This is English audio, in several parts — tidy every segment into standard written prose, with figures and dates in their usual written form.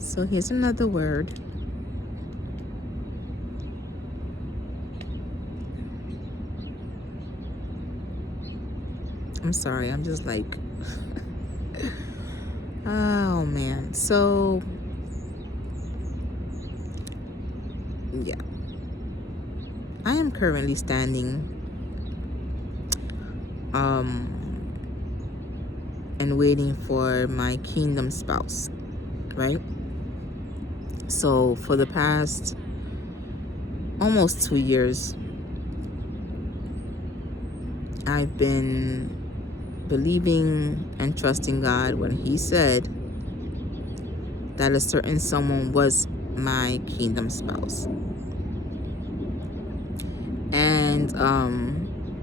So here's another word. I'm sorry, I'm just like, oh man. So, yeah. I am currently standing and waiting for my kingdom spouse, right? So for the past almost 2 years, I've been believing and trusting God when He said that a certain someone was my kingdom spouse. And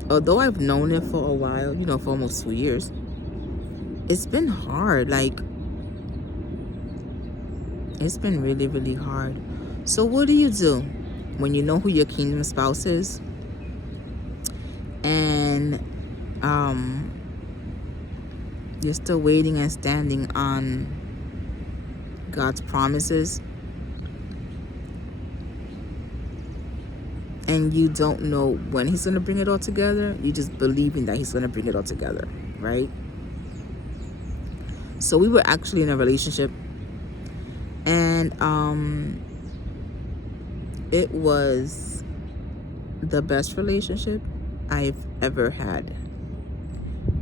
although I've known it for a while, for almost 2 years, it's been hard. Like, it's been really, really hard. So what do you do when you know who your kingdom spouse is? And you're still waiting and standing on God's promises, and you don't know when He's going to bring it all together. You just believing that He's going to bring it all together, right? So we were actually in a relationship, and it was the best relationship I've ever had,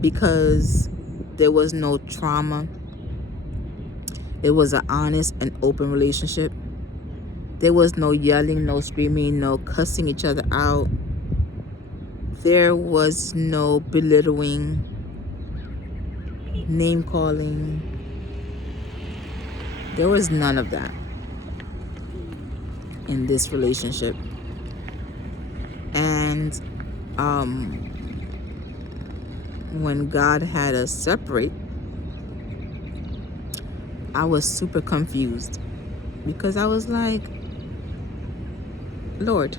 because there was no trauma. It was an honest and open relationship. There was no yelling, no screaming, no cussing each other out. There was no belittling, name calling. There was none of that in this relationship. And when God had us separate, I was super confused, because I was like, Lord,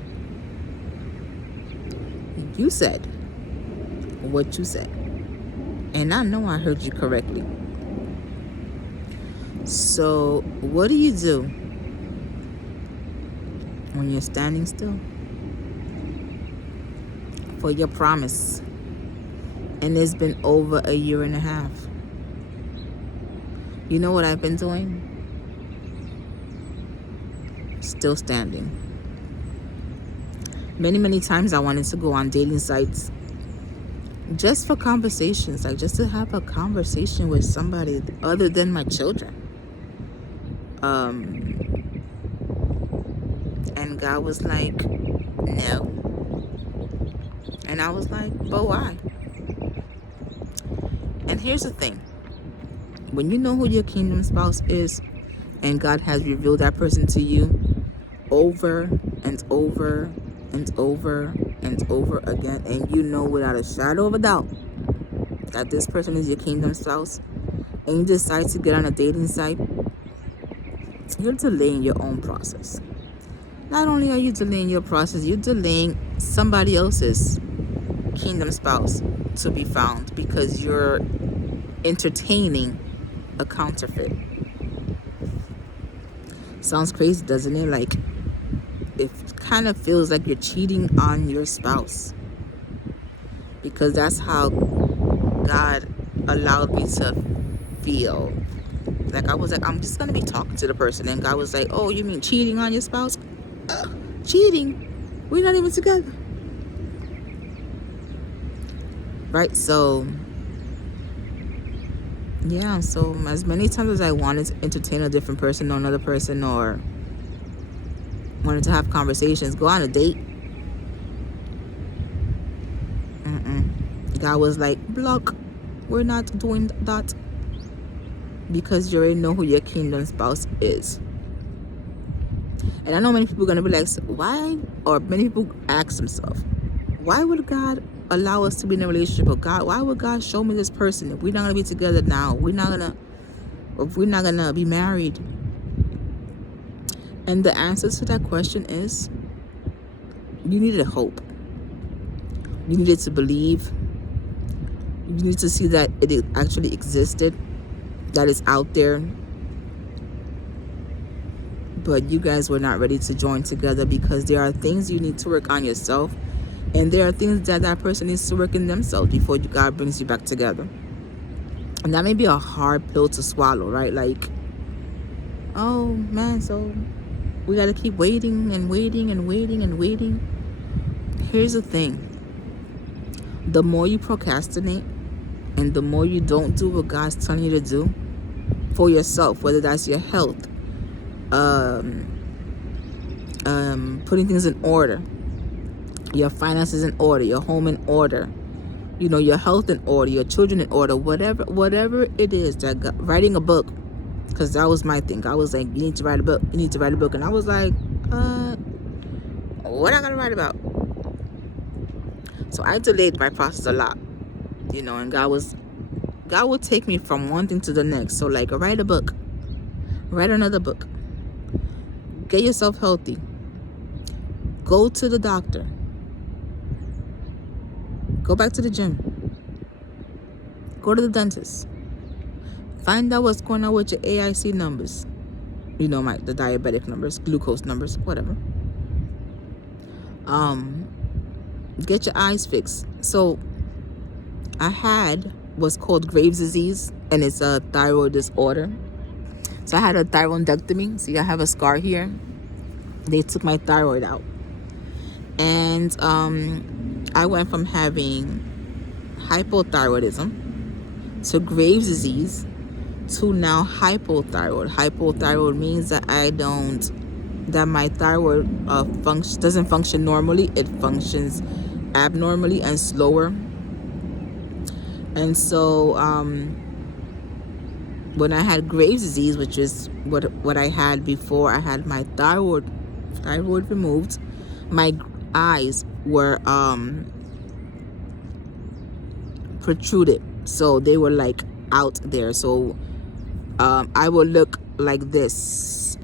you said what you said, and I know I heard you correctly. So what do you do when you're standing still for your promise, and it's been over 1.5 years? You know what I've been doing? Still standing. Many times I wanted to go on dating sites just for conversations, like just to have a conversation with somebody other than my children. And God was like, no. And I was like, but why? And here's the thing. When you know who your kingdom spouse is, and God has revealed that person to you over and over and over and over again, and you know without a shadow of a doubt that this person is your kingdom spouse, and you decide to get on a dating site, you're delaying your own process. Not only are you delaying your process, you're delaying somebody else's kingdom spouse to be found, because you're entertaining a counterfeit. Sounds crazy, doesn't it? Like, it kind of feels like you're cheating on your spouse, because that's how God allowed me to feel. Like, I was like, I'm just gonna be talking to the person, and God was like, oh, you mean cheating on your spouse? Cheating? We're not even together, right? So yeah, so as many times as I wanted to entertain a different person or another person, or wanted to have conversations, go on a date, God was like, block, we're not doing that, because you already know who your kingdom spouse is. And I know many people are going to be like, why? Or many people ask themselves, why would God allow us to be in a relationship with God? Why would God show me this person if we're not going to be together now? If we're not going to be married? And the answer to that question is, you needed hope. You needed to believe. You need to see that it actually existed, that it's out there. but you guys were not ready to join together because there are things you need to work on yourself, and there are things that that person needs to work in themselves before God brings you back together. And that may be a hard pill to swallow, right? Like, oh man, so we got to keep waiting and waiting and waiting and waiting. Here's the thing. The more you procrastinate and the more you don't do what God's telling you to do for yourself, whether that's your health, putting things in order, your finances in order, your home in order, you know, your health in order, your children in order, whatever it is that writing a book, because that was my thing. I was like, you need to write a book, you need to write a book. And I was like, what am I gonna write about? So I delayed my process a lot, you know, and God would take me from one thing to the next. So like, write a book, write another book, get yourself healthy, go to the doctor, go back to the gym, go to the dentist, find out what's going on with your AIC numbers, you know, the diabetic numbers, glucose numbers, whatever. Get your eyes fixed. So I had what's called Graves' disease, and it's a thyroid disorder. So I had a thyroidectomy. See, I have a scar here. They took my thyroid out, and I went from having hypothyroidism to Graves' disease to now hypothyroid. Hypothyroid means that my thyroid doesn't function normally. It functions abnormally and slower. And so when I had Graves' disease, which is what I had before I had my thyroid removed, my eyes were protruded, so they were like out there. So I would look like this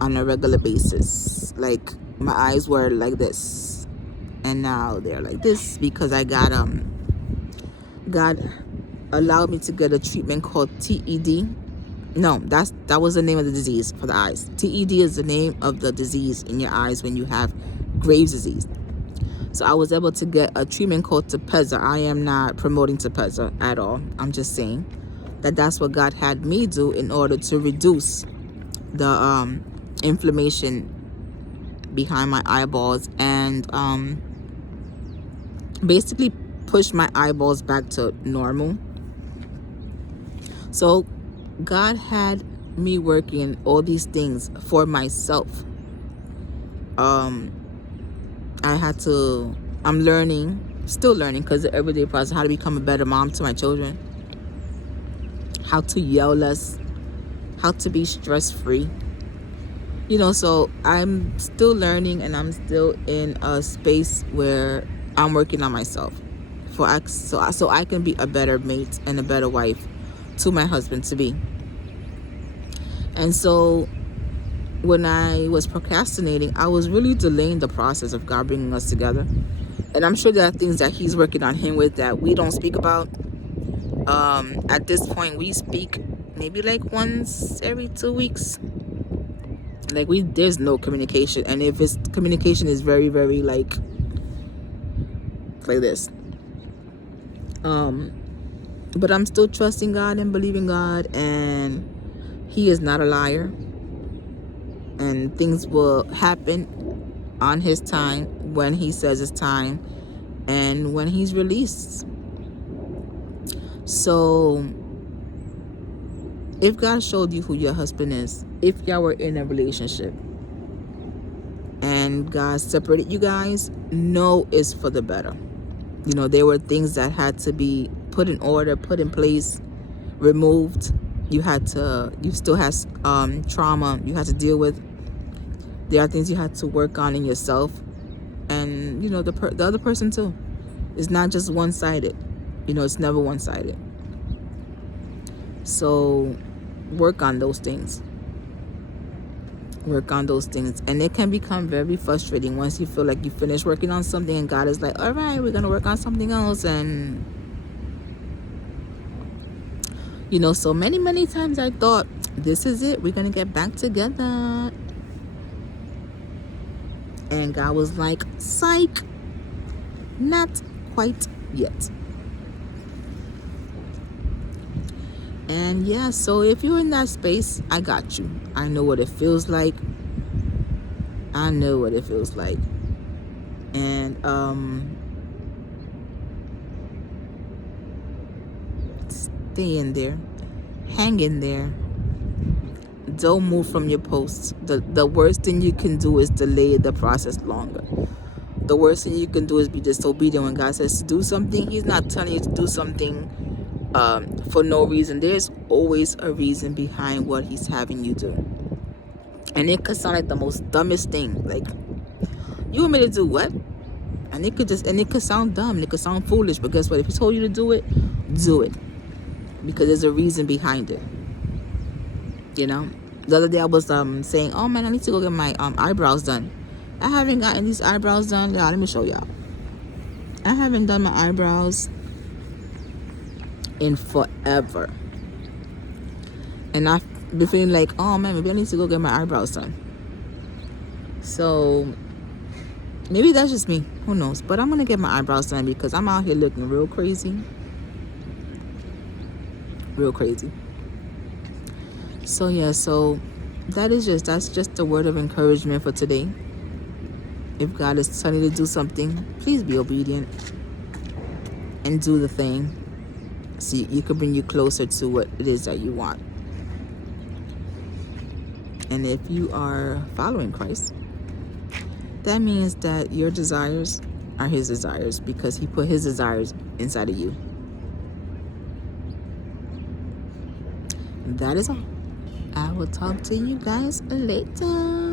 on a regular basis. Like, my eyes were like this, and now they're like this because I got God allowed me to get a treatment called TED. No, that was the name of the disease for the eyes. TED is the name of the disease in your eyes when you have Graves' disease. So I was able to get a treatment called Tepezza. I am not promoting Tepezza at all. I'm just saying that's what God had me do in order to reduce the inflammation behind my eyeballs and basically push my eyeballs back to normal. So God had me working all these things for myself. I'm still learning, because the everyday process, how to become a better mom to my children, how to yell less, how to be stress-free. You know, so I'm still learning, and I'm still in a space where I'm working on myself so I can be a better mate and a better wife to my husband to be. And so when I was procrastinating, I was really delaying the process of God bringing us together. And I'm sure there are things that he's working on him with that we don't speak about. At this point, we speak maybe like once every 2 weeks. Like, there's no communication. And if it's communication is very, very like this. But I'm still trusting God and believing God, and he is not a liar. And things will happen on his time, when he says it's time, and when he's released. So if God showed you who your husband is, if y'all were in a relationship and God separated you guys, know it's for the better. You know, there were things that had to be put in order, put in place, removed. You still had trauma you had to deal with. There are things you had to work on in yourself, and you know, the other person too. It's not just one-sided. You know, it's never one-sided. So work on those things. Work on those things. And it can become very frustrating once you feel like you finish working on something and God is like, all right, we're going to work on something else. And, you know, so many times I thought, this is it. We're going to get back together. And God was like, psych, not quite yet. And yeah, so if you're in that space, I got you. I know what it feels like. I know what it feels like. And stay in there. Hang in there. Don't move from your post. The worst thing you can do is delay the process longer. The worst thing you can do is be disobedient when God says to do something. He's not telling you to do something for no reason. There's always a reason behind what he's having you do. And it could sound like the most dumbest thing. Like, you want me to do what? And it could sound dumb. It could sound foolish. But guess what? If he told you to do it, do it. Because there's a reason behind it. You know? The other day I was saying, oh man, I need to go get my eyebrows done. I haven't gotten these eyebrows done. Yeah, let me show y'all. I haven't done my eyebrows in forever. And I've been feeling like, oh man, maybe I need to go get my eyebrows done. So maybe that's just me. Who knows? But I'm going to get my eyebrows done because I'm out here looking real crazy. Real crazy. So yeah, so that's just the word of encouragement for today. If God is telling you to do something, please be obedient and do the thing. So you can bring you closer to what it is that you want. And if you are following Christ, that means that your desires are his desires because he put his desires inside of you. That is all. I will talk to you guys later.